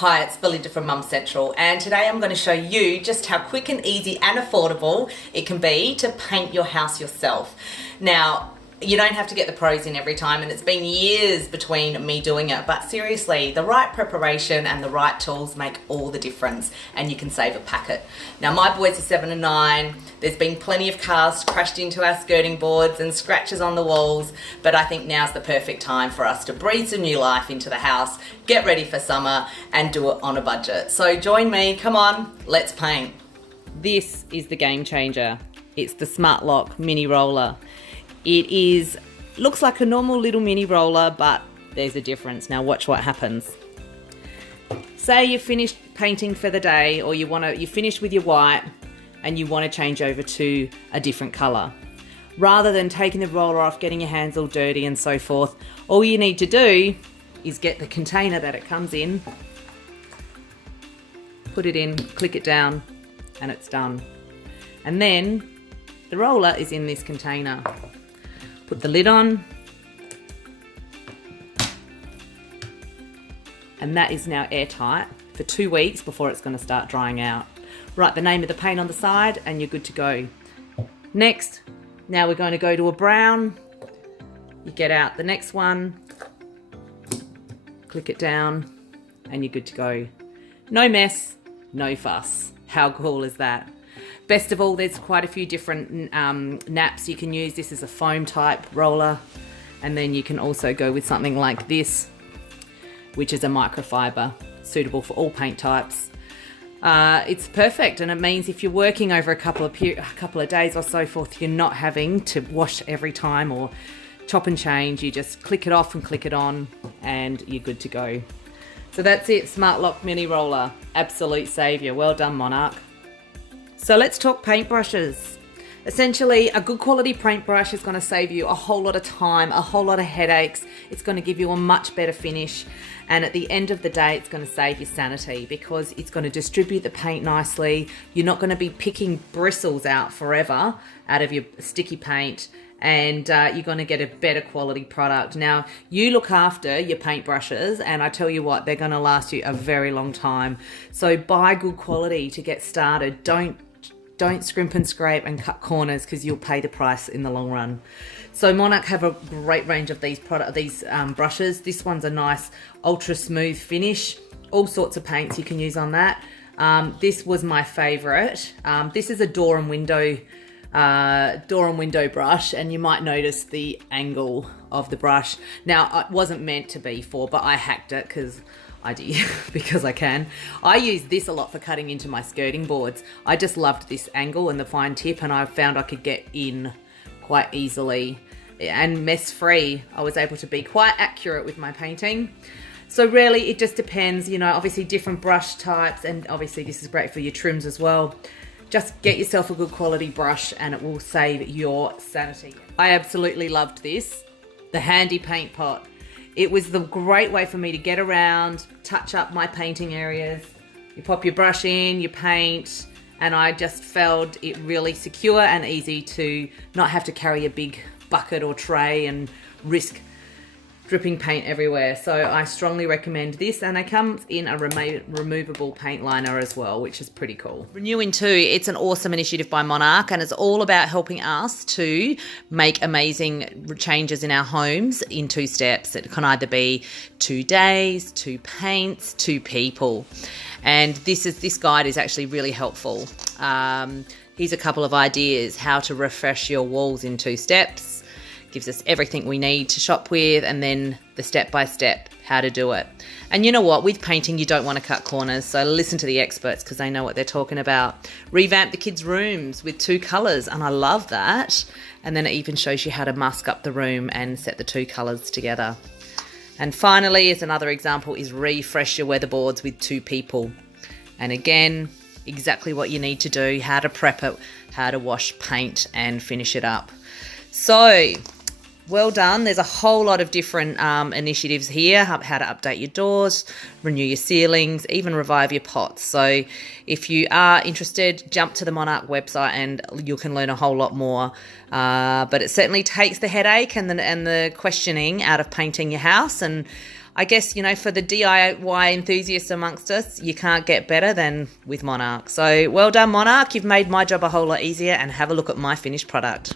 Hi, it's Belinda from Mum Central, and today I'm going to show you just how quick and easy and affordable it can be to paint your house yourself. Now, you don't have to get the pros in every time, and it's been years between me doing it, but seriously, the right preparation and the right tools make all the difference, and you can save a packet. Now, my boys are 7 and 9. There's been plenty of cars crashed into our skirting boards and scratches on the walls, but I think now's the perfect time for us to breathe some new life into the house, get ready for summer, and do it on a budget. So join me, come on, let's paint. This is the game changer. It's the Smart Lock Mini Roller. Looks like a normal little mini roller, but there's a difference. Now watch what happens. Say you've finished painting for the day, or you finished with your white and you want to change over to a different colour. Rather than taking the roller off, getting your hands all dirty and so forth, all you need to do is get the container that it comes in, put it in, click it down, and it's done. And then the roller is in this container. Put the lid on, and that is now airtight for 2 weeks before it's going to start drying out. Write the name of the paint on the side and you're good to go. Next, now we're going to go to a brown. You get out the next one, click it down, and you're good to go. No mess, no fuss. How cool is that? Best of all, there's quite a few different naps you can use. This is a foam type roller, and then you can also go with something like this, which is a microfiber, suitable for all paint types. It's perfect, and it means if you're working over a couple of days or so forth, you're not having to wash every time or chop and change. You just click it off and click it on, and you're good to go. So that's it, Smart Lock Mini Roller. Absolute saviour. Well done, Monarch. So let's talk paintbrushes. Essentially, a good quality paintbrush is going to save you a whole lot of time, a whole lot of headaches. It's going to give you a much better finish. And at the end of the day, it's going to save you sanity because it's going to distribute the paint nicely. You're not going to be picking bristles out forever out of your sticky paint, and you're going to get a better quality product. Now, you look after your paintbrushes, and I tell you what, they're going to last you a very long time. So buy good quality to get started. Don't scrimp and scrape and cut corners, because you'll pay the price in the long run. So Monarch have a great range of these brushes. This one's a nice ultra smooth finish. All sorts of paints you can use on that. This was my favorite. This is a door and window brush, and you might notice the angle of the brush. Now, it wasn't meant to be for, but I hacked it because I did because I can. I use this a lot for cutting into my skirting boards. I just loved this angle and the fine tip, and I found I could get in quite easily and mess free. I was able to be quite accurate with my painting. So really, it just depends, obviously different brush types, and obviously this is great for your trims as well. Just get yourself a good quality brush and it will save your sanity. I absolutely loved this, the handy paint pot. It was the great way for me to get around, touch up my painting areas. You pop your brush in, you paint, and I just felt it really secure and easy to not have to carry a big bucket or tray and risk dripping paint everywhere. So I strongly recommend this, and it comes in a removable paint liner as well, which is pretty cool. Renew in 2, it's an awesome initiative by Monarch, and it's all about helping us to make amazing changes in our homes in 2 steps. It can either be 2 days, 2 paints, 2 people. And this guide is actually really helpful. Here's a couple of ideas how to refresh your walls in 2 steps. Gives us everything we need to shop with, and then the step-by-step how to do it. And you know what? With painting, you don't want to cut corners, so listen to the experts because they know what they're talking about. Revamp the kids' rooms with 2 colours, and I love that. And then it even shows you how to mask up the room and set the 2 colours together. And finally, as another example, is refresh your weatherboards with 2 people. And again, exactly what you need to do, how to prep it, how to wash, paint, and finish it up. So, well done. There's a whole lot of different initiatives here, how to update your doors, renew your ceilings, even revive your pots. So if you are interested, jump to the Monarch website and you can learn a whole lot more. But it certainly takes the headache and the questioning out of painting your house. And I guess, for the DIY enthusiasts amongst us, you can't get better than with Monarch. So well done, Monarch. You've made my job a whole lot easier, and have a look at my finished product.